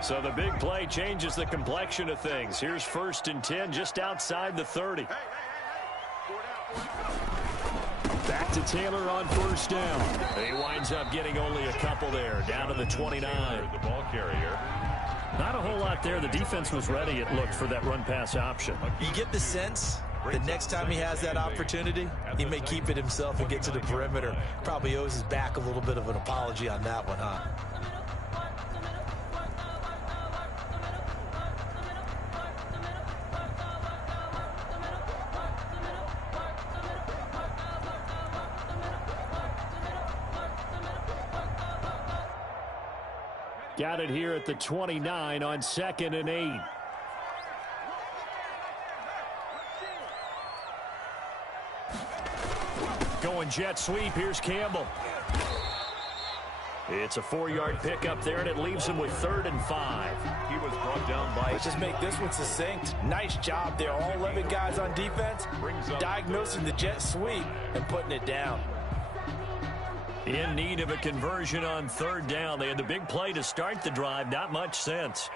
So the big play changes the complexion of things. Here's 1st and 10 just outside the 30. Back to Taylor on 1st down. He winds up getting only a couple there, down to the 29. The ball carrier. Not a whole lot there. The defense was ready, it looked, for that run-pass option. You get the sense that next time he has that opportunity, he may keep it himself and get to the perimeter. Probably owes his back a little bit of an apology on that one, huh? Got it here at the 29 on 2nd and 8. Going jet sweep. Here's Campbell. It's a 4-yard pickup there, and it leaves him with 3rd and 5. He was brought down by... Let's just make this one succinct. Nice job there. All 11 guys on defense diagnosing the jet sweep and putting it down. In need of a conversion on 3rd down. They had the big play to start the drive. Not much sense.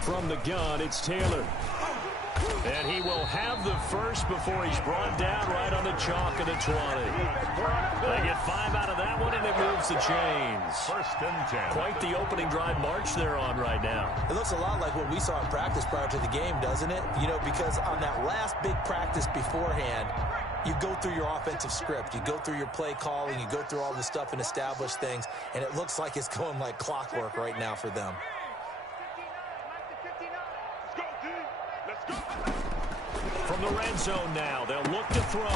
From the gun, it's Taylor. And he will have the first before he's brought down right on the chalk of the 20. They get 5 out of that one, and it moves the chains. 1st and 10. Quite the opening drive march they're on right now. It looks a lot like what we saw in practice prior to the game, doesn't it? You know, because on that last big practice beforehand, you go through your offensive script. You go through your play calling. You go through all the stuff and establish things. And it looks like it's going like clockwork right now for them. From the red zone now, they'll look to throw.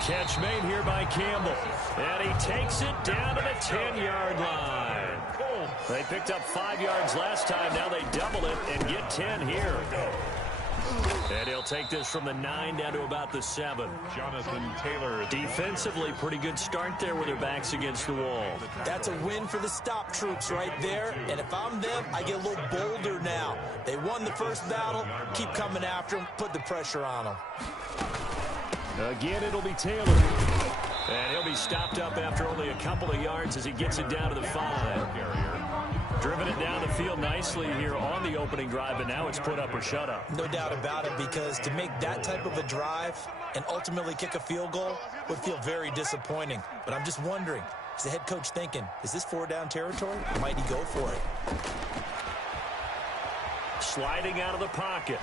Catch made here by Campbell. And he takes it down to the 10-yard line. They picked up 5 yards last time. Now they double it and get 10 here. And he'll take this from the 9 down to about the 7. Jonathan Taylor. Defensively, pretty good start there with their backs against the wall. That's a win for the stop troops right there. And if I'm them, I get a little bolder now. They won the first battle. Keep coming after them. Put the pressure on them. Again, it'll be Taylor. And he'll be stopped up after only a couple of yards as he gets it down to the 5. Driven it down the field nicely here on the opening drive, and now it's put up or shut up. No doubt about it, because to make that type of a drive and ultimately kick a field goal would feel very disappointing. But I'm just wondering, is the head coach thinking, is this 4-down territory, or might he go for it? Sliding out of the pocket.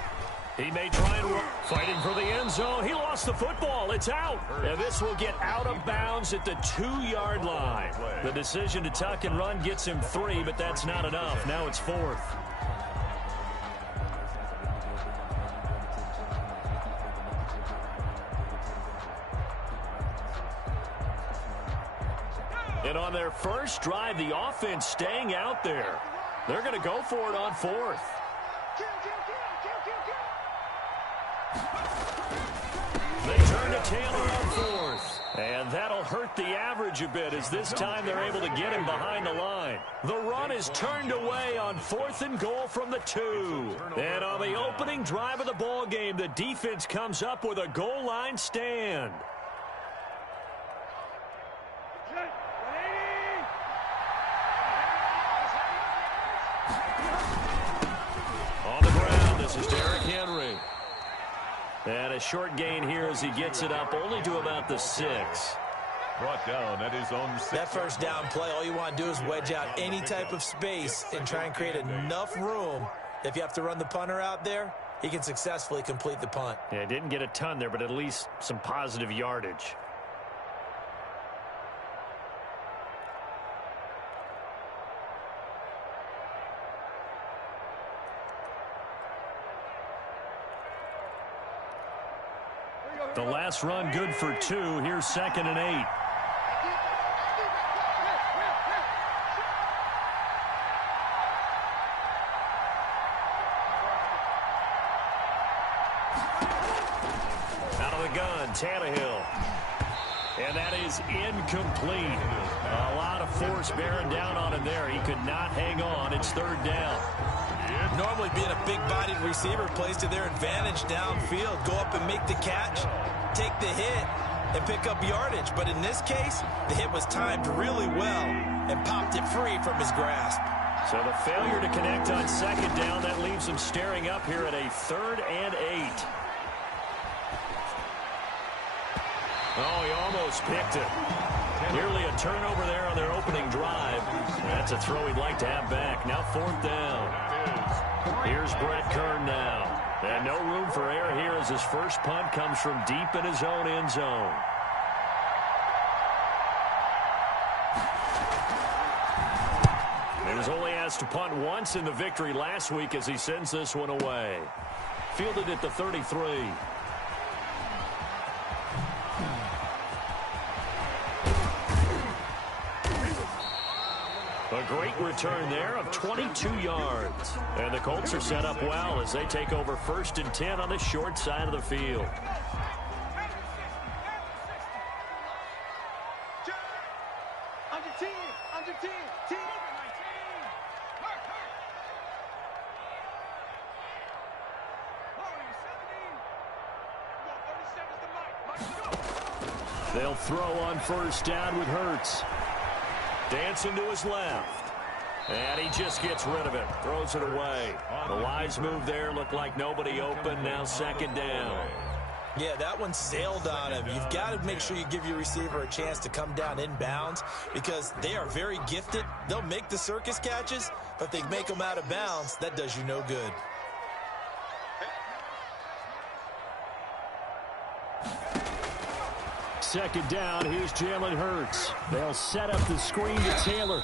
He may try and run. Fighting for the end zone. He lost the football. It's out. And this will get out of bounds at the 2-yard line. The decision to tuck and run gets him 3, but that's not enough. Now it's 4th. And on their first drive, the offense staying out there. They're going to go for it on 4th. They turn to Taylor on 4th. And that'll hurt the average a bit, as this time they're able to get him behind the line. The run is turned away on 4th and goal from the 2. And on the opening drive of the ball game, the defense comes up with a goal line stand. On the ground, this is Derrick Henry. And a short gain here as he gets it up only to about the 6. Brought down at his own 6. That first down play, all you want to do is wedge out any type of space and try and create enough room. If you have to run the punter out there, he can successfully complete the punt. Yeah, didn't get a ton there, but at least some positive yardage. The last run good for 2. Here's 2nd and 8. Out of the gun, Tannehill. And that is incomplete. A lot of force bearing down on him there. He could not hang on. It's 3rd down. Normally being a big-bodied receiver plays to their advantage downfield. Go up and make the catch, take the hit, and pick up yardage. But in this case, the hit was timed really well and popped it free from his grasp. So the failure to connect on second down, that leaves them staring up here at a 3rd and 8. Oh, he almost picked it. Nearly a turnover there on their opening drive. That's a throw he'd like to have back. Now 4th down. Here's Brett Kern now. And no room for error here as his first punt comes from deep in his own end zone. He was only asked to punt once in the victory last week as he sends this one away. Fielded at the 33. A great return there of 22 yards. And the Colts are set up well as they take over 1st and 10 on the short side of the field. They'll throw on 1st down with Hurts. Dancing to his left. And he just gets rid of it. Throws it away. The wise move there. Looked like nobody open. Now 2nd down. Yeah, that one sailed on him. You've got to make sure you give your receiver a chance to come down inbounds because they are very gifted. They'll make the circus catches, but if they make them out of bounds, that does you no good. Second down, here's Jalen Hurts. They'll set up the screen to Taylor.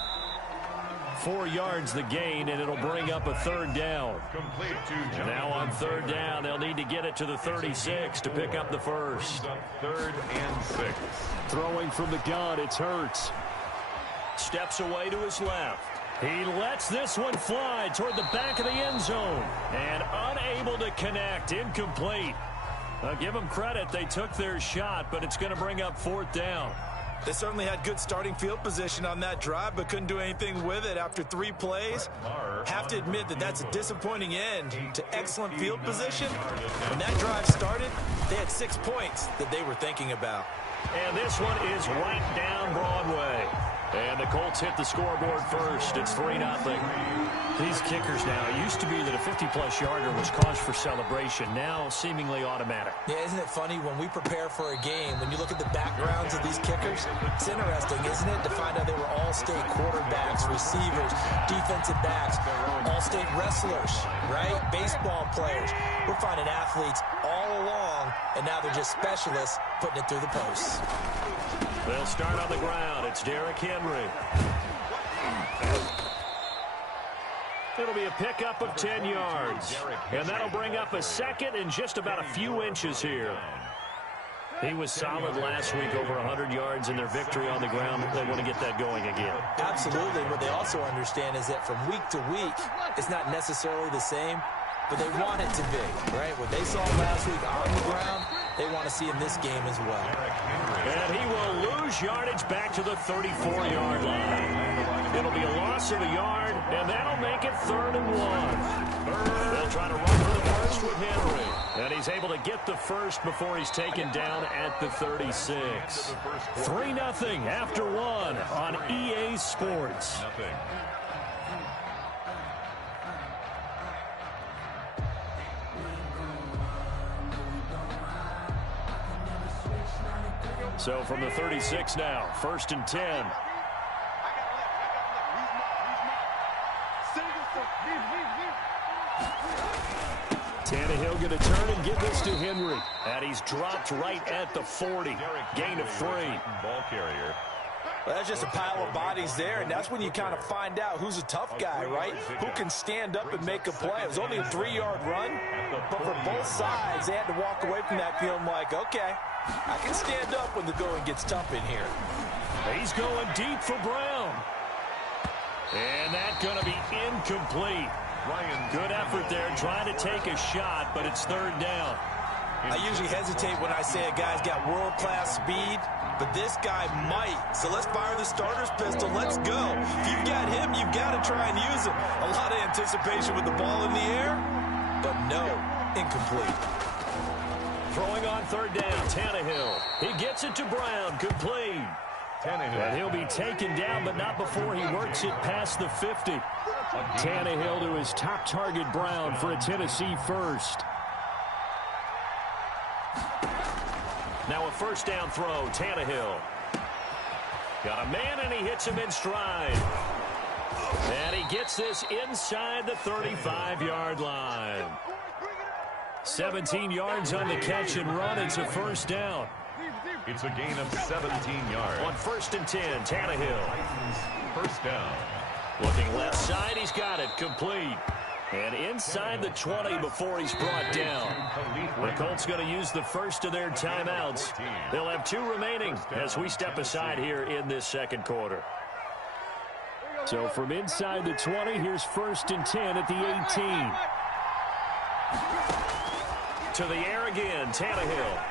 4 yards the gain, and it'll bring up a 3rd down. Complete to John. Now on 3rd down, they'll need to get it to the 36 to pick up the first. 3rd and 6. Throwing from the gun, it's Hurts. Steps away to his left. He lets this one fly toward the back of the end zone. And unable to connect, incomplete. I'll give them credit. They took their shot, but it's going to bring up 4th down. They certainly had good starting field position on that drive, but couldn't do anything with it after 3 plays. Have to admit that that's a disappointing end to excellent field position. When that drive started, they had 6 points that they were thinking about. And this one is right down Broadway. And the Colts hit the scoreboard first. It's 3-0. These kickers now, it used to be that a 50-plus yarder was cause for celebration. Now seemingly automatic. Yeah, isn't it funny when we prepare for a game, when you look at the backgrounds of these kickers, it's interesting, isn't it, to find out they were all-state quarterbacks, receivers, defensive backs, all-state wrestlers, right? Baseball players. We're finding athletes all along, and now they're just specialists putting it through the posts. They'll start on the ground. It's Derrick Henry. It'll be a pickup of 10 yards. And that'll bring up a 2nd and just about a few inches here. He was solid last week, over 100 yards in their victory on the ground. They want to get that going again. Absolutely. What they also understand is that from week to week, it's not necessarily the same, but they want it to be, right? What they saw last week on the ground, they want to see in this game as well. And he will lose yardage back to the 34-yard line. It'll be a loss of a yard, and that'll make it 3rd and 1. They'll try to run for the first with Henry. And he's able to get the first before he's taken down at the 36. 3-0 after 1 on EA Sports. So from the 36 now, 1st and 10. Tannehill going to turn and give this to Henry. And he's dropped right at the 40. Gain of 3. Ball carrier. Well, that's just a pile of bodies there, and that's when you kind of find out who's a tough guy, right? Who can stand up and make a play. It was only a 3-yard run, but for both sides, they had to walk away from that feeling like, okay, I can stand up when the going gets tough in here. He's going deep for Brown. And that's going to be incomplete. Good effort there, trying to take a shot, but it's 3rd down. I usually hesitate when I say a guy's got world-class speed, but this guy might. So let's fire the starter's pistol. Let's go. If you've got him, you've got to try and use him. A lot of anticipation with the ball in the air, but no, incomplete. Throwing on third down, Tannehill. He gets it to Brown, complete. And he'll be taken down, but not before he works it past the 50. Tannehill to his top target, Brown, for a Tennessee first. Now a first down throw, Tannehill. Got a man, and he hits him in stride. And he gets this inside the 35-yard line. 17 yards on the catch and run. It's a first down. It's a gain of 17 yards. On 1st and 10, Tannehill. First down. Looking left side, he's got it, complete. And inside the 20 before he's brought down. The Colts going to use the first of their timeouts. They'll have 2 remaining as we step aside here in this second quarter. So from inside the 20, here's 1st and 10 at the 18. To the air again, Tannehill.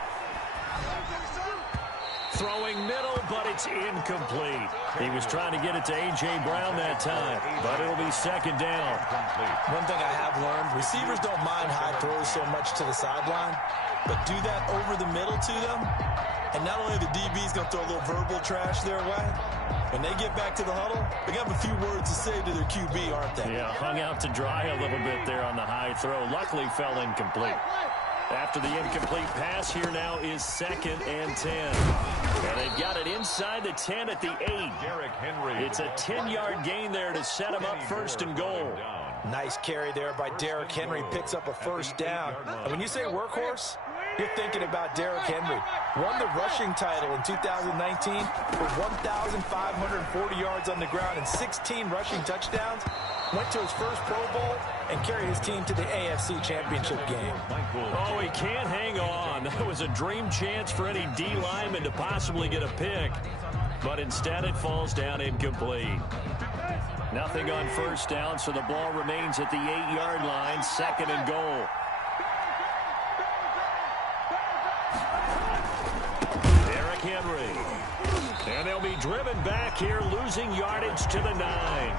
Throwing middle, but it's incomplete. He was trying to get it to A.J. Brown that time, but it'll be second down. One thing I have learned, receivers don't mind high throws so much to the sideline, but do that over the middle to them, and not only the DB's going to throw a little verbal trash their way, when they get back to the huddle, they have a few words to say to their QB, aren't they? Yeah, hung out to dry a little bit there on the high throw. Luckily fell incomplete. After the incomplete pass, here now is 2nd and 10. And they've got it inside the 10 at the 8. Derrick Henry. It's a 10-yard gain there to set him up 1st and goal. Nice carry there by Derrick Henry. Picks up a first down. And when you say workhorse, you're thinking about Derrick Henry. Won the rushing title in 2019 with 1,540 yards on the ground and 16 rushing touchdowns. Went to his first Pro Bowl and carried his team to the AFC Championship game. Oh, he can't hang on. That was a dream chance for any D lineman to possibly get a pick. But instead it falls down incomplete. Nothing on first down, so the ball remains at the 8-yard line, 2nd and goal. Derrick Henry. And they'll be driven back here, losing yardage to the 9.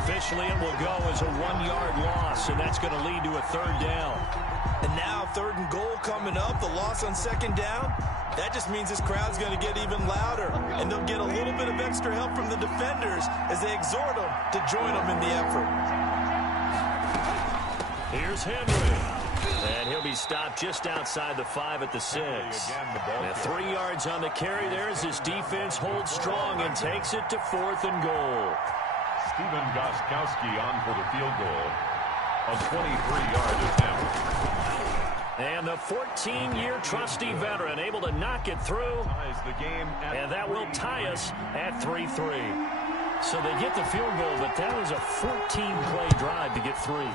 Officially, it will go as a 1-yard loss, and that's going to lead to a 3rd down. And now 3rd and goal coming up, the loss on 2nd down. That just means this crowd's going to get even louder, and they'll get a little bit of extra help from the defenders as they exhort them to join them in the effort. Here's Henry. And he'll be stopped just outside the 5 at the 6. And 3 yards on the carry there as his defense holds strong and takes it to 4th and goal. Steven Gostkowski on for the field goal. A 23-yard attempt. And the 14-year trusty veteran able to knock it through. And that will tie us at 3-3. So they get the field goal, but that was a 14-play drive to get 3.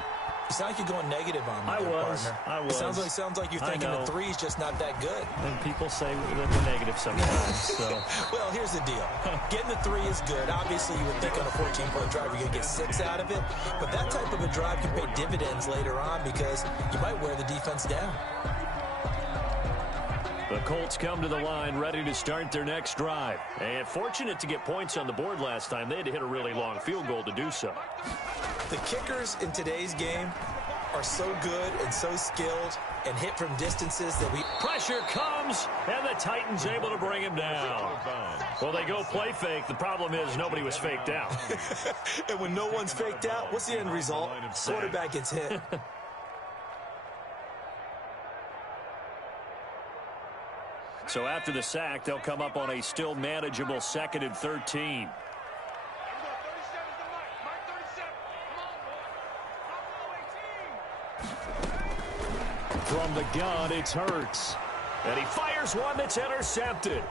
You sound like you're going negative on me, I was. It sounds like you're thinking the 3's just not that good. And people say that we're negative sometimes. So. Well, here's the deal. Getting the 3 is good. Obviously, you would think on a 14-point drive you're going to get 6 out of it. But that type of a drive can pay dividends later on because you might wear the defense down. The Colts come to the line ready to start their next drive. And fortunate to get points on the board last time. They had to hit a really long field goal to do so. The kickers in today's game are so good and so skilled and hit from distances that we... Pressure comes, and the Titans able to bring him down. Well, they go play fake. The problem is nobody was faked out. And when no one's faked out, what's the end result? Quarterback gets hit. So after the sack, they'll come up on a still manageable 2nd and 13. From the gun, it's Hurts. And he fires one that's intercepted.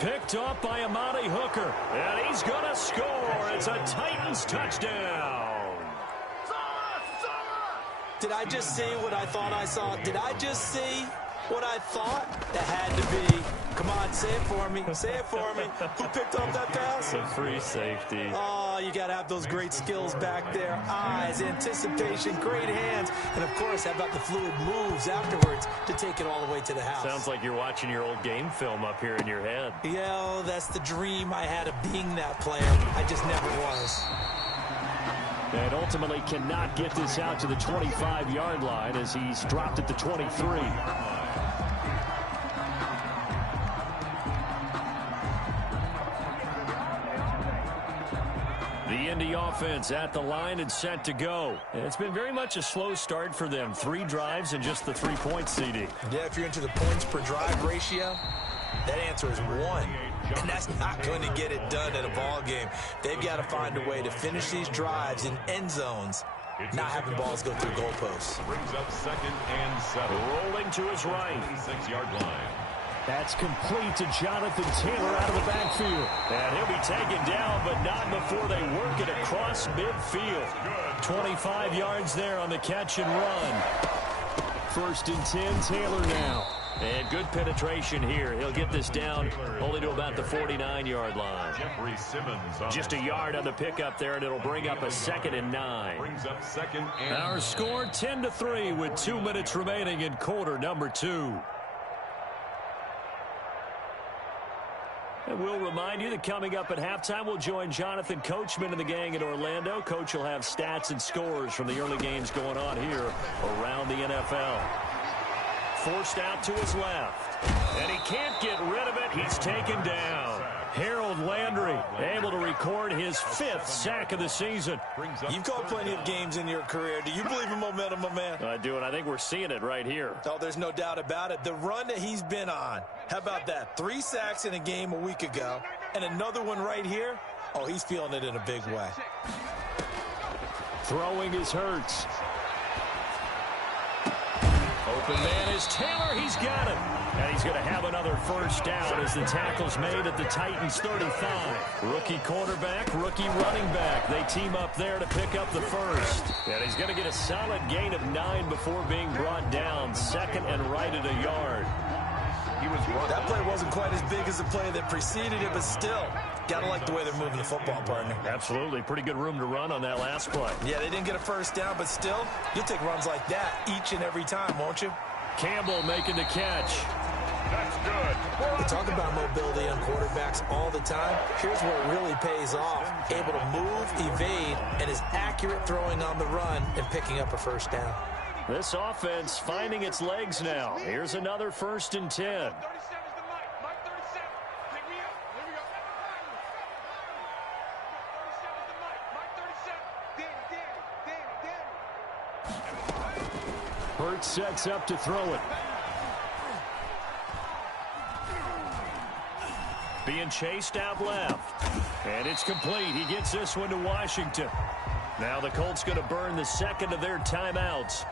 Picked up by Amani Hooker. And he's going to score. It's a Titans touchdown. Did I just see what I thought I saw? Did I just see what I thought? That had to be. Come on, say it for me. Say it for me. Who picked up that pass? A free safety. Oh, you got to have those great skills back there. Eyes, anticipation, great hands. And, of course, how about the fluid moves afterwards to take it all the way to the house? Sounds like you're watching your old game film up here in your head. Yeah, that's the dream I had of being that player. I just never was. And ultimately cannot get this out to the 25-yard line as he's dropped at the 23. Indy offense at the line and set to go. And it's been very much a slow start for them. 3 drives and just the 3 points, CD. Yeah, if you're into the points per drive ratio, that answer is 1. And that's not going to get it done in a ball game. They've got to find a way to finish these drives in end zones, not having balls go through goalposts. Brings up 2nd and 7. Rolling to his right. 6-yard line. That's complete to Jonathan Taylor out of the backfield. And he'll be taken down, but not before they work it across midfield. 25 yards there on the catch and run. 1st and 10, Taylor now. And good penetration here. He'll get this down only to about the 49-yard line. Jeffrey Simmons. Just a yard on the pickup there, and it'll bring up a 2nd and 9. Brings up 2nd and Our score 10-3 with 2 minutes remaining in quarter number 2. And we'll remind you that coming up at halftime, we'll join Jonathan Coachman and the gang in Orlando. Coach will have stats and scores from the early games going on here around the NFL. Forced out to his left. And he can't get rid of it. He's taken down. Harold Landry able to record his 5th sack of the season. You've called plenty of games in your career. Do you believe in momentum, my man? I do, and I think we're seeing it right here. Oh, there's no doubt about it. The run that he's been on. How about that? 3 sacks in a game a week ago, and another one right here. Oh, he's feeling it in a big way. Throwing is Hurts. Open man is Taylor. He's got it. And he's going to have another 1st down as the tackle's made at the Titans' 35. Rookie quarterback, rookie running back. They team up there to pick up the 1st. And he's going to get a solid gain of 9 before being brought down. 2nd and right at a yard. That play wasn't quite as big as the play that preceded it, but still, got to like the way they're moving the football, partner. Absolutely. Pretty good room to run on that last play. Yeah, they didn't get a 1st down, but still, you'll take runs like that each and every time, won't you? Campbell making the catch. That's good. We talk about mobility on quarterbacks all the time. Here's where it really pays off. Able to move, evade, and is accurate throwing on the run and picking up a 1st down. This offense finding its legs now. Here's another 1st and 10. Hurts sets up to throw it. Being chased out left. And it's complete. He gets this one to Washington. Now the Colts going to burn the 2nd of their timeouts,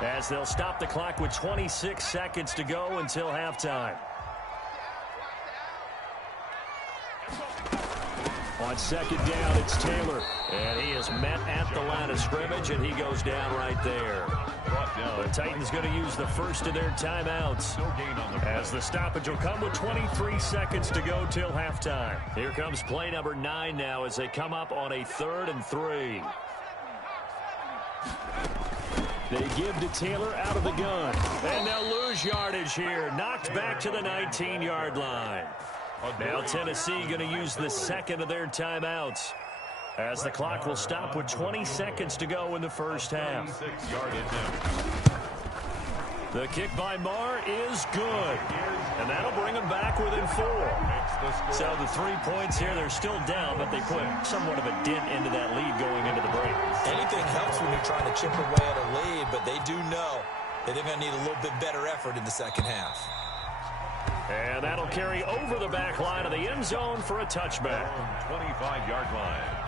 as they'll stop the clock with 26 seconds to go until halftime. On 2nd down, it's Taylor. And he is met at the line of scrimmage, and he goes down right there. The Titans going to use the 1st of their timeouts, as the stoppage will come with 23 seconds to go till halftime. Here comes play number 9 now as they come up on a 3rd and 3. They give to Taylor out of the gun. And they'll lose yardage here. Knocked back to the 19-yard line. Now Tennessee going to use the 2nd of their timeouts, as the clock will stop with 20 seconds to go in the 1st half. The kick by Marr is good. And that'll bring them back within 4. So the 3 points here, they're still down, but they put somewhat of a dent into that lead going into the break. Anything helps when you're trying to chip away at a lead, but they do know that they're going to need a little bit better effort in the 2nd half. And that'll carry over the back line of the end zone for a touchback. 25-yard line.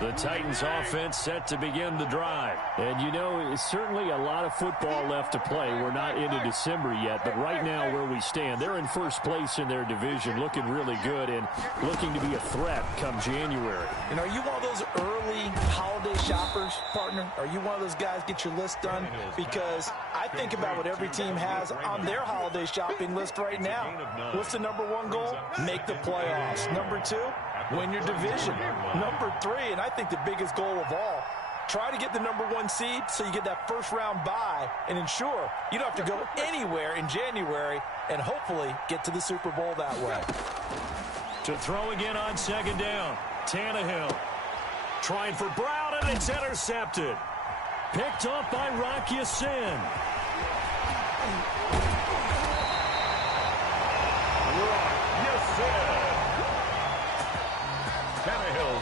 The Titans offense set to begin the drive. And you know, it's certainly a lot of football left to play. We're not into December yet, but right now where we stand, they're in 1st place in their division, looking really good and looking to be a threat come January. And are you one of those early holiday shoppers, partner? Are you one of those guys get your list done? Because I think about what every team has on their holiday shopping list right now. What's the number 1 goal? Make the playoffs. Number 2, win your division. Number 3, and I think the biggest goal of all, try to get the number 1 seed so you get that 1st round bye and ensure you don't have to go anywhere in January and hopefully get to the Super Bowl that way. To throw again on 2nd down, Tannehill trying for Brown, and it's intercepted. Picked up by Rocky Sin. Tannehill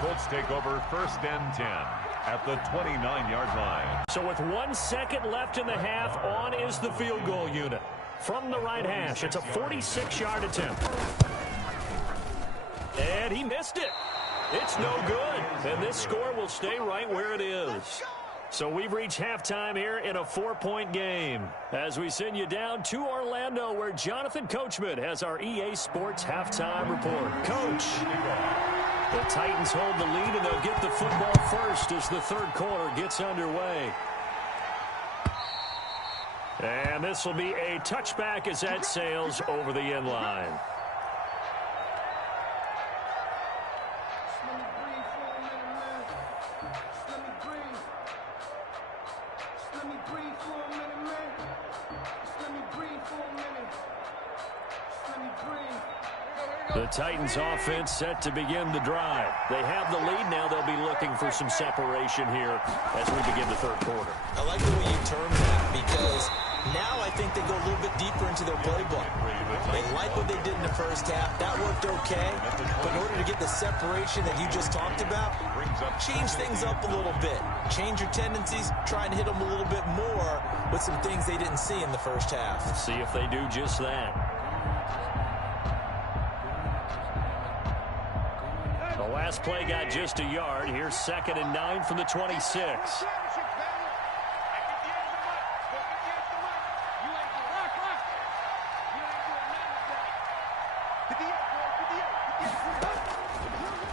The Colts take over 1st and 10 at the 29-yard line. So with 1 second left in the half, on is the field goal unit. From the right hash, it's a 46-yard attempt. And he missed it. It's no good. And this score will stay right where it is. So we've reached halftime here in a 4-point game. As we send you down to Orlando, where Jonathan Coachman has our EA Sports halftime report. Coach, the Titans hold the lead, and they'll get the football first as the third quarter gets underway. And this will be a touchback as that sails over the end line. The Titans offense set to begin the drive. They have the lead now. They'll be looking for some separation here as we begin the third quarter. I like the way you term that, because now I think they go a little bit deeper into their playbook. They like what they did in the first half. That worked okay. But in order to get the separation that you just talked about, change things up a little bit. Change your tendencies. Try and hit them a little bit more with some things they didn't see in the first half. Let's see if they do just that. The last play got just a yard. Here's 2nd and 9 from the 26.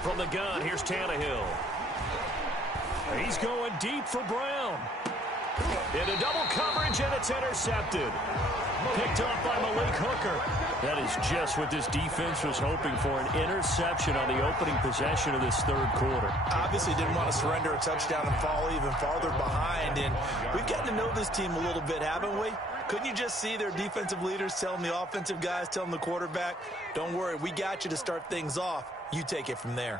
From the gun, here's Tannehill. He's going deep for Brown. Into double coverage, and it's intercepted. Picked off by Malik Hooker. That is just what this defense was hoping for, an interception on the opening possession of this third quarter. Obviously didn't want to surrender a touchdown and fall even farther behind, and we've gotten to know this team a little bit, haven't we? Couldn't you just see their defensive leaders telling the offensive guys, telling the quarterback, don't worry, we got you to start things off. You take it from there.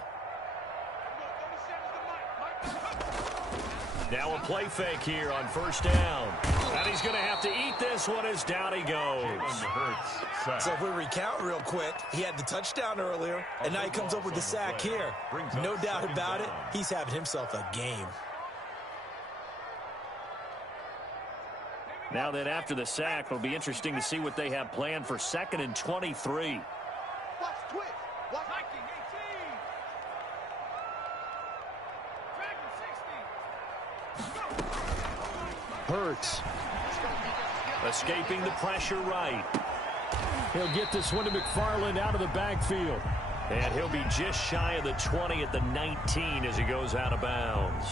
Now a play fake here on 1st down. And he's going to have to eat this one as down he goes. So if we recount real quick, he had the touchdown earlier, and now he comes up with the sack here. No doubt about it, he's having himself a game. Now that after the sack, it'll be interesting to see what they have planned for 2nd and 23. Hurts. Escaping the pressure right. He'll get this one to McFarland out of the backfield. And he'll be just shy of the 20 at the 19 as he goes out of bounds.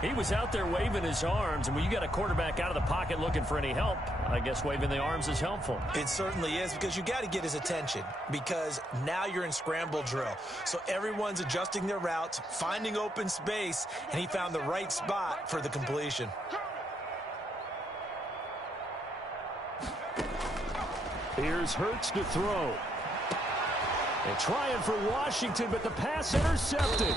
He was out there waving his arms, and when you got a quarterback out of the pocket looking for any help, I guess waving the arms is helpful. It certainly is, because you got to get his attention, because now you're in scramble drill. So everyone's adjusting their routes, finding open space, and he found the right spot for the completion. Here's Hurts to throw. And trying for Washington, but the pass intercepted.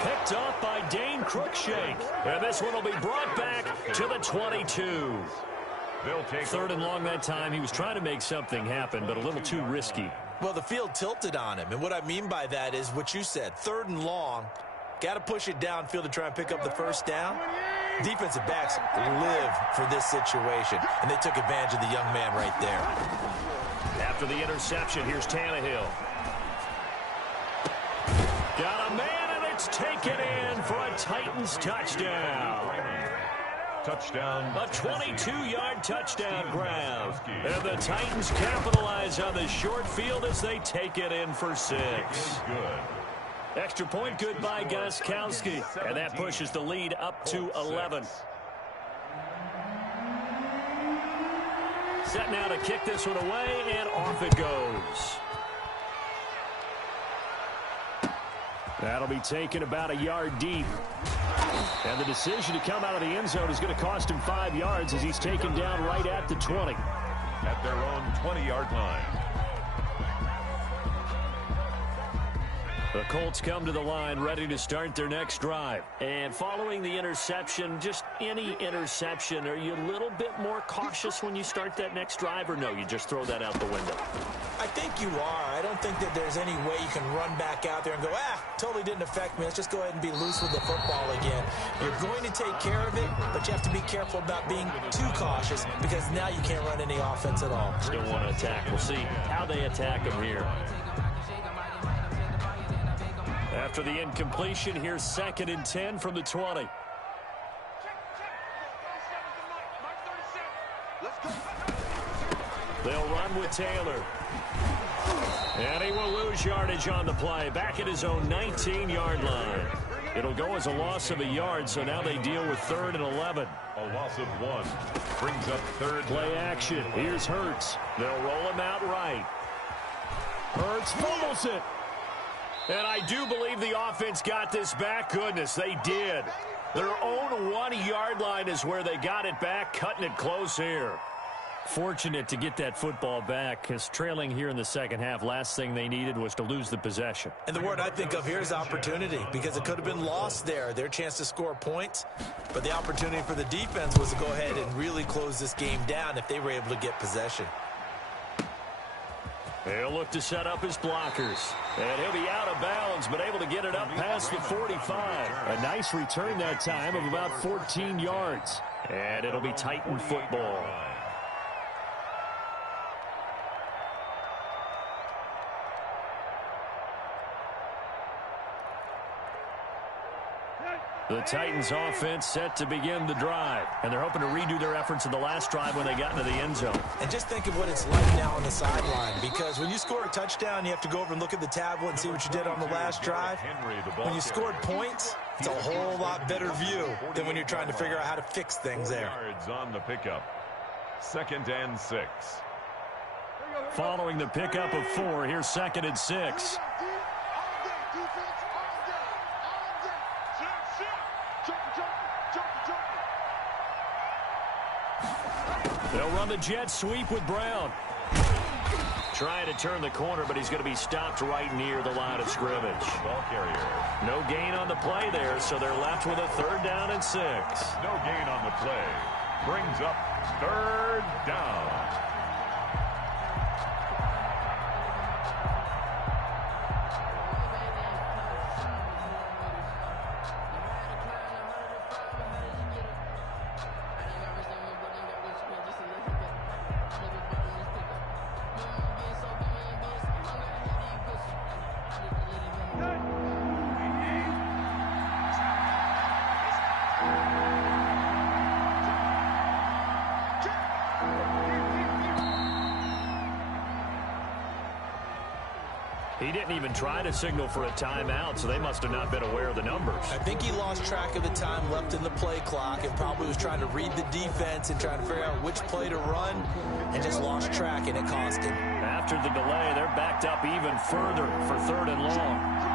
Picked off by Dane Cruikshank. And this one will be brought back to the 22. They'll take 3rd and long that time. He was trying to make something happen, but a little too risky. Well, the field tilted on him. And what I mean by that is what you said. 3rd and long. Got to push it downfield to try and pick up the 1st down. Defensive backs live for this situation, and they took advantage of the young man right there. After the interception, here's Tannehill. Got a man, and it's taken in for a Titans touchdown. Touchdown. A 22-yard touchdown grab. And the Titans capitalize on the short field as they take it in for 6. Good. Extra point good by Gostkowski. And that pushes the lead up to 11. Set now to kick this one away, and off it goes. That'll be taken about a yard deep. And the decision to come out of the end zone is going to cost him 5 yards as he's taken down right at the 20. At their own 20-yard line. The Colts come to the line ready to start their next drive. And following the interception, just any interception, are you a little bit more cautious when you start that next drive, or no, you just throw that out the window? I think you are. I don't think that there's any way you can run back out there and go, totally didn't affect me. Let's just go ahead and be loose with the football again. You're going to take care of it, but you have to be careful about being too cautious because now you can't run any offense at all. Still want to attack. We'll see how they attack them here. After the incompletion, here's 2nd and 10 from the 20. They'll run with Taylor. And he will lose yardage on the play. Back at his own 19-yard line. It'll go as a loss of a yard, so now they deal with 3rd and 11. A loss of 1 brings up 3rd. Play action. Here's Hurts. They'll roll him out right. Hurts fumbles it. And I do believe the offense got this back. Goodness, they did. Their own 1-yard line is where they got it back, cutting it close here. Fortunate to get that football back, because trailing here in the second half, last thing they needed was to lose the possession. And the word I think of here is opportunity, because it could have been lost there, their chance to score points. But the opportunity for the defense was to go ahead and really close this game down if they were able to get possession. He'll look to set up his blockers. And he'll be out of bounds, but able to get it up past the 45. A nice return that time of about 14 yards. And it'll be Titan football. The Titans offense set to begin the drive. And they're hoping to redo their efforts in the last drive when they got into the end zone. And just think of what it's like now on the sideline. Because when you score a touchdown, you have to go over and look at the tablet and see what you did on the last drive. When you scored points, it's a whole lot better view than when you're trying to figure out how to fix things there. Yards on the pickup. 2nd and 6. Following the pickup of 4, here's 2nd and 6. They'll run the jet sweep with Brown. Trying to turn the corner, but he's going to be stopped right near the line of scrimmage. Ball carrier. No gain on the play there, so they're left with a 3rd down and 6. No gain on the play. Brings up 3rd down. He didn't even try to signal for a timeout, so they must have not been aware of the numbers. I think he lost track of the time left in the play clock and probably was trying to read the defense and trying to figure out which play to run and just lost track, and it cost him. After the delay, they're backed up even further for 3rd and long.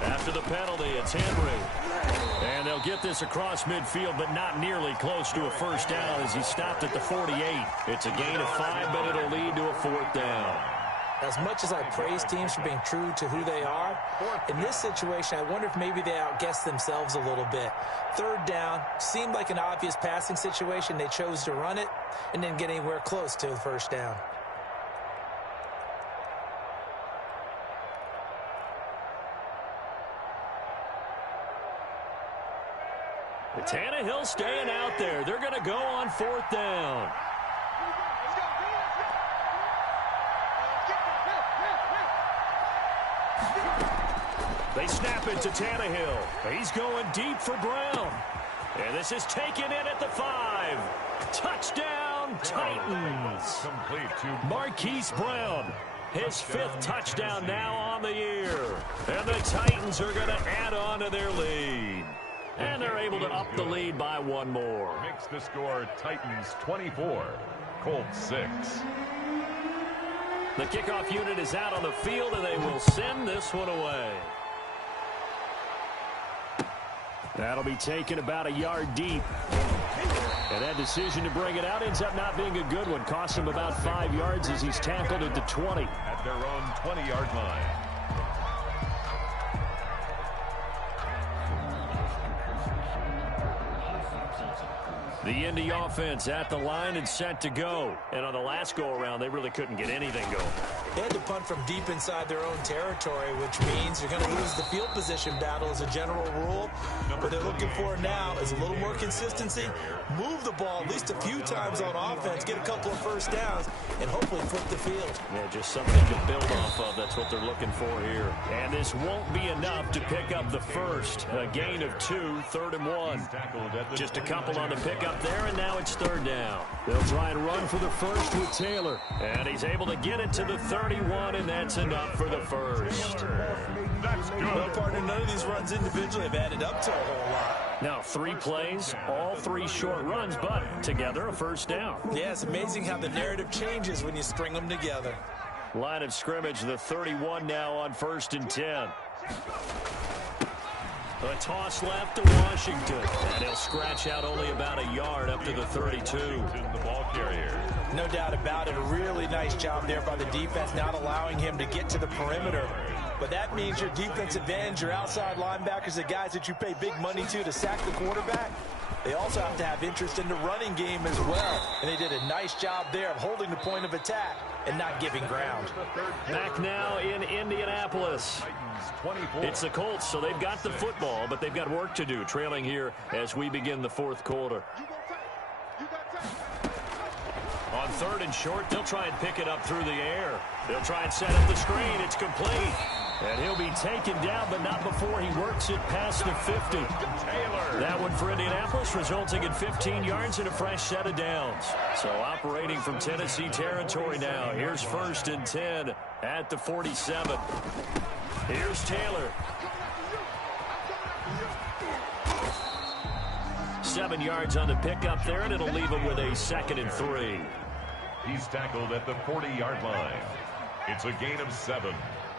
After the penalty, it's Henry. And they'll get this across midfield, but not nearly close to a 1st down as he stopped at the 48. It's a gain of 5, but it'll lead to a 4th down. As much as I praise teams for being true to who they are, in this situation, I wonder if maybe they outguessed themselves a little bit. 3rd down seemed like an obvious passing situation. They chose to run it and didn't get anywhere close to the 1st down. Tannehill staying out there. They're going to go on 4th down. They snap it to Tannehill. He's going deep for Brown. And this is taken in at the 5. Touchdown, Titans. Complete to Marquise Brown. His 5th touchdown now on the year. And the Titans are going to add on to their lead. And they're able to up the lead by 1 more. Makes the score Titans 24, Colts 6. The kickoff unit is out on the field, and they will send this one away. That'll be taken about a yard deep. And that decision to bring it out ends up not being a good one. Costs him about 5 yards as he's tackled at the 20. At their own 20-yard line. The Indy offense at the line and set to go. And on the last go-around, they really couldn't get anything going. They had to punt from deep inside their own territory, which means you're going to lose the field position battle as a general rule. What they're looking for now is a little more consistency. Move the ball at least a few times on offense, get a couple of first downs, and hopefully flip the field. Yeah, just something to build off of. That's what they're looking for here. And this won't be enough to pick up the first. A gain of 2, 3rd and 1. Just a couple on the pickup there, and now it's 3rd down. They'll try and run for the first with Taylor. And he's able to get it to the 31, and that's enough for the first. That's good. Well, partner, none of these runs individually have added up to a whole lot. Now 3 plays, all 3 short runs, but together a first down. Yeah, it's amazing how the narrative changes when you string them together. Line of scrimmage, the 31 now on 1st and 10. A toss left to Washington. And he'll scratch out only about a yard up to the 32. The ball carrier. No doubt about it. A really nice job there by the defense, not allowing him to get to the perimeter. But that means your defensive ends, your outside linebackers, the guys that you pay big money to sack the quarterback, they also have to have interest in the running game as well. And they did a nice job there of holding the point of attack and not giving ground. Back now in Indianapolis. It's the Colts, so they've got the football, but they've got work to do, trailing here as we begin the 4th quarter. On 3rd and short, they'll try and pick it up through the air. They'll try and set up the screen. It's complete. And he'll be taken down, but not before he works it past the 50. Taylor. That one for Indianapolis, resulting in 15 yards and a fresh set of downs. So operating from Tennessee territory now. Here's 1st and 10 at the 47. Here's Taylor. 7 yards on the pickup there, and it'll leave him with a 2nd and 3. He's tackled at the 40-yard line. It's a gain of 7.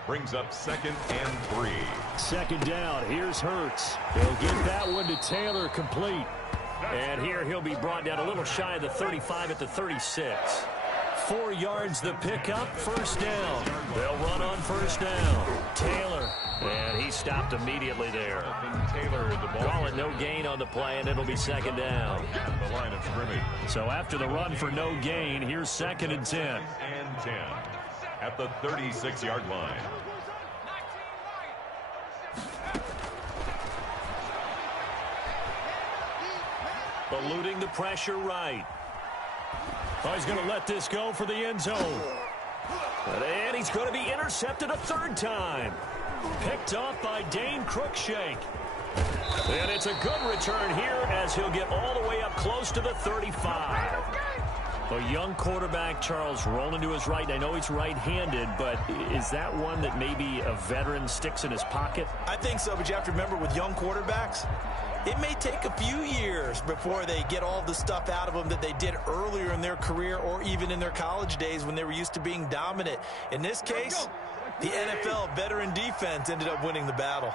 Brings up 2nd and 3. 2nd down. Here's Hurts. He'll get that one to Taylor complete. And here he'll be brought down a little shy of the 35 at the 36. 4 yards the pickup, 1st down. They'll run on 1st down. Taylor. And he stopped immediately there. Taylor, the ball. Call it no gain on the play, and it'll be 2nd down. The line of scrimmage. So after the run for no gain, here's 2nd and 10. And 10 at the 36-yard line. Eluding the pressure right. Oh, he's going to let this go for the end zone. And he's going to be intercepted a 3rd time. Picked off by Dane Cruikshank. And it's a good return here as he'll get all the way up close to the 35. A young quarterback, Charles, rolling to his right. I know he's right-handed, but is that one that maybe a veteran sticks in his pocket? I think so, but you have to remember with young quarterbacks, it may take a few years before they get all the stuff out of them that they did earlier in their career or even in their college days when they were used to being dominant. In this case, the NFL veteran defense ended up winning the battle.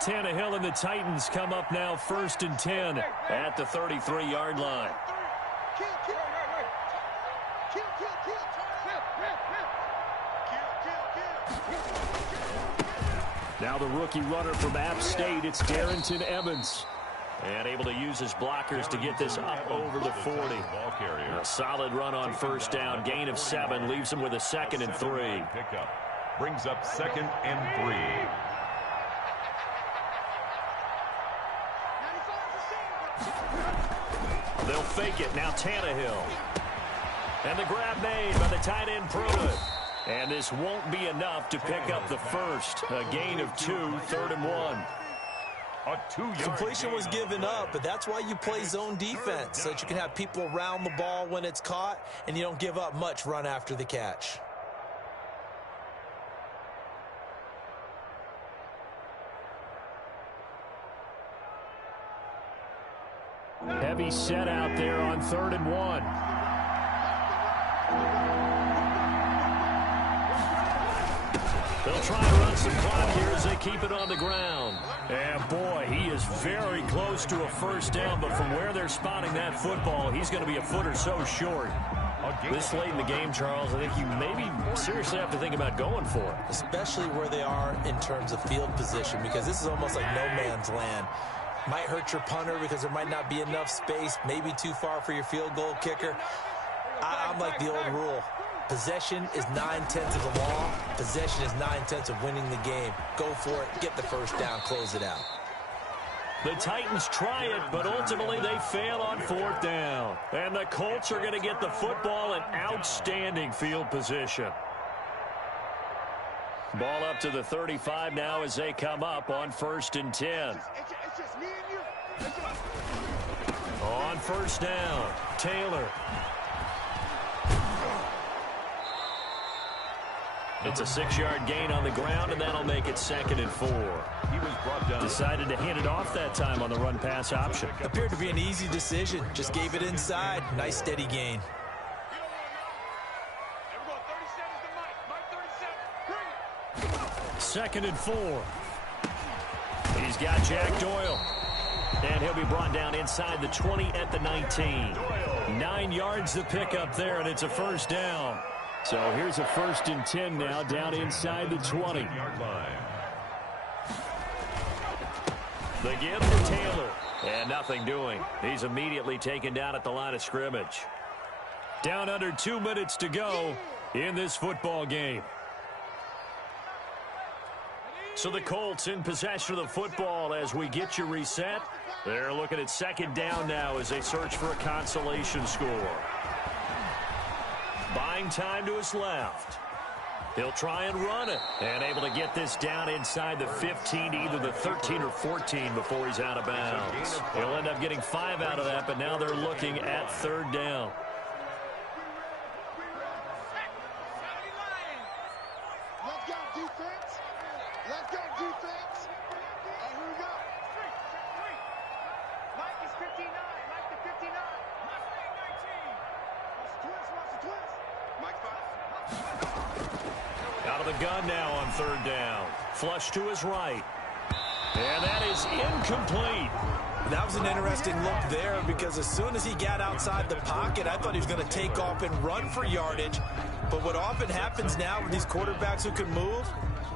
Tannehill and the Titans come up now 1st and 10 at the 33-yard line. Now the rookie runner from App State, it's Darrington Evans. And able to use his blockers to get this up over the 40. A solid run on 1st down. Gain of 7 leaves him with a 2nd and 3. Pickup brings up 2nd and 3. They'll fake it. Now Tannehill. And the grab made by the tight end Pruitt. And this won't be enough to pick up the first. A gain of 2, 3rd and 1. A 2-yard completion was given up, but that's why you play zone defense, so that you can have people around the ball when it's caught, and you don't give up much run after the catch. Heavy set out there on 3rd and 1. They'll try and run some clock here as they keep it on the ground. And, boy, he is very close to a first down, but from where they're spotting that football, he's going to be a foot or so short. This late in the game, Charles, I think you maybe seriously have to think about going for it. Especially where they are in terms of field position, because this is almost like no man's land. Might hurt your punter because there might not be enough space, maybe too far for your field goal kicker. I'm like the old rule. Possession is 9/10 of the law. Possession is 9/10 of winning the game. Go for it, get the first down, close it out. The Titans try it, but ultimately they fail on fourth down. And the Colts are going to get the football in outstanding field position. Ball up to the 35 now as they come up on 1st and 10. On first down, Taylor. It's a 6-yard gain on the ground, and that'll make it 2nd and 4. He was brought down. Decided to hand it off that time on the run-pass option. Appeared to be an easy decision. Just gave it inside. Nice, steady gain. Second and 4. He's got Jack Doyle. And he'll be brought down inside the 20 at the 19. 9 yards to pick up there, and it's a first down. So here's a 1st and 10 now, down inside the 20. The give to Taylor. And nothing doing. He's immediately taken down at the line of scrimmage. Down under 2 minutes to go in this football game. So the Colts in possession of the football as we get you reset. They're looking at 2nd down now as they search for a consolation score. Buying time to his left. He'll try and run it. And able to get this down inside the 15, either the 13 or 14 before he's out of bounds. He'll end up getting 5 out of that, but now they're looking at 3rd down. Let's go, defense. Let's go, defense. And here we go. Mike is 59. Mike to 59. Mustang 19. Watch the twist. Mike 5. Out of the gun now on 3rd down. Flush to his right. And that is incomplete. That was an interesting look there because as soon as he got outside the pocket, I thought he was going to take off and run for yardage. But what often happens now with these quarterbacks who can move,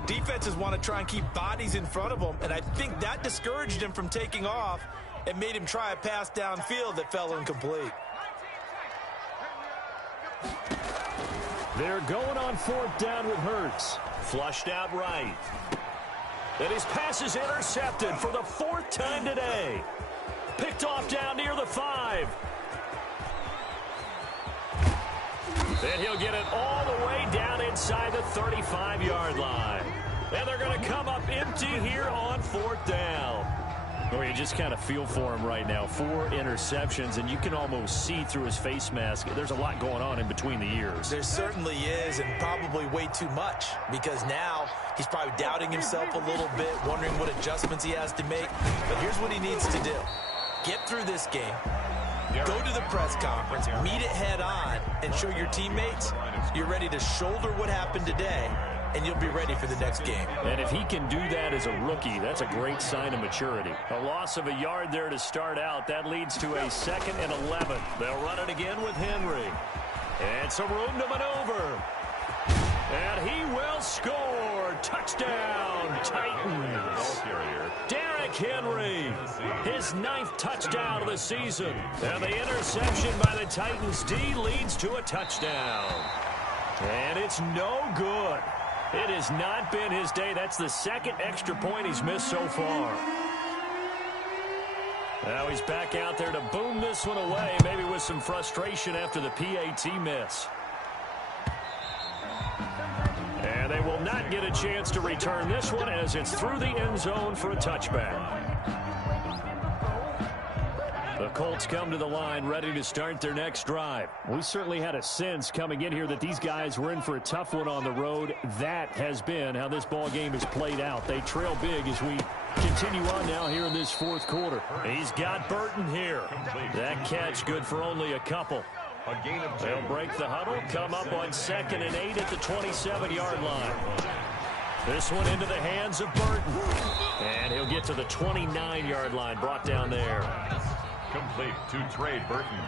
defenses want to try and keep bodies in front of them, and I think that discouraged him from taking off and made him try a pass downfield that fell incomplete. They're going on 4th down with Hurts. Flushed out right. And his pass is intercepted for the 4th time today. Picked off down near the 5. Then he'll get it all the way down inside the 35-yard line. And they're going to come up empty here on 4th down. Oh, you just kind of feel for him right now. 4 interceptions, and you can almost see through his face mask. There's a lot going on in between the ears. There certainly is, and probably way too much, because now he's probably doubting himself a little bit, wondering what adjustments he has to make. But here's what he needs to do. Get through this game. Go to the press conference, meet it head on, and show your teammates you're ready to shoulder what happened today, and you'll be ready for the next game. And if he can do that as a rookie, that's a great sign of maturity. A loss of a yard there to start out. That leads to a 2nd and 11. They'll run it again with Henry. And some room to maneuver. And he will score. Touchdown, Titans. Derrick Henry, his 9th touchdown of the season. And the interception by the Titans D leads to a touchdown. And it's no good. It has not been his day. That's the 2nd extra point he's missed so far. Now he's back out there to boom this one away, maybe with some frustration after the PAT miss. And they will not get a chance to return this one as it's through the end zone for a touchback. The Colts come to the line ready to start their next drive. We certainly had a sense coming in here that these guys were in for a tough one on the road. That has been how this ball game has played out. They trail big as we continue on now here in this 4th quarter. He's got Burton here. That catch good for only a couple. They'll break the huddle, come up on 2nd and 8 at the 27-yard line. This one into the hands of Burton. And he'll get to the 29-yard line, brought down there. Complete to Trey Burton.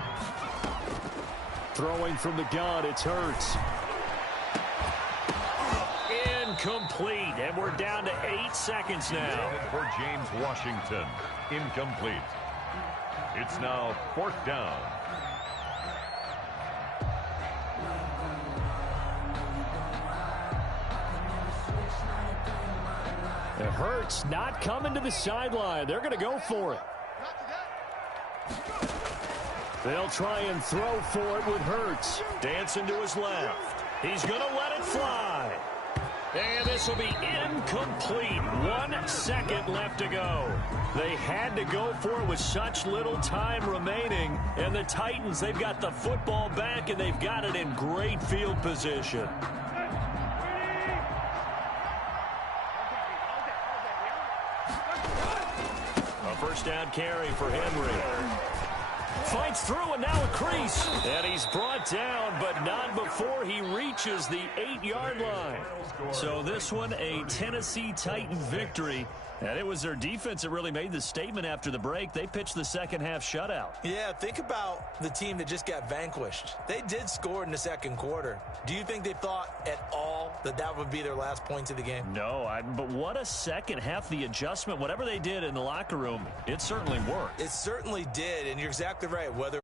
Throwing from the gun, it's Hurts. Incomplete, and we're down to 8 seconds now. For James Washington, incomplete. It's now 4th down. It hurts not coming to the sideline. They're going to go for it. They'll try and throw for it with Hurts. Dancing to his left. He's going to let it fly. And this will be incomplete. 1 second left to go. They had to go for it with such little time remaining. And the Titans, they've got the football back, and they've got it in great field position. A first down carry for Henry. Fights through, and now a crease. And he's brought down, but not before he reaches the 8-yard line. So this one, a Tennessee Titan victory. And it was their defense that really made the statement after the break. They pitched the second-half shutout. Yeah, think about the team that just got vanquished. They did score in the second quarter. Do you think they thought at all that that would be their last points of the game? No, but what a second half. The adjustment, whatever they did in the locker room, it certainly worked. It certainly did, and you're exactly right. Whether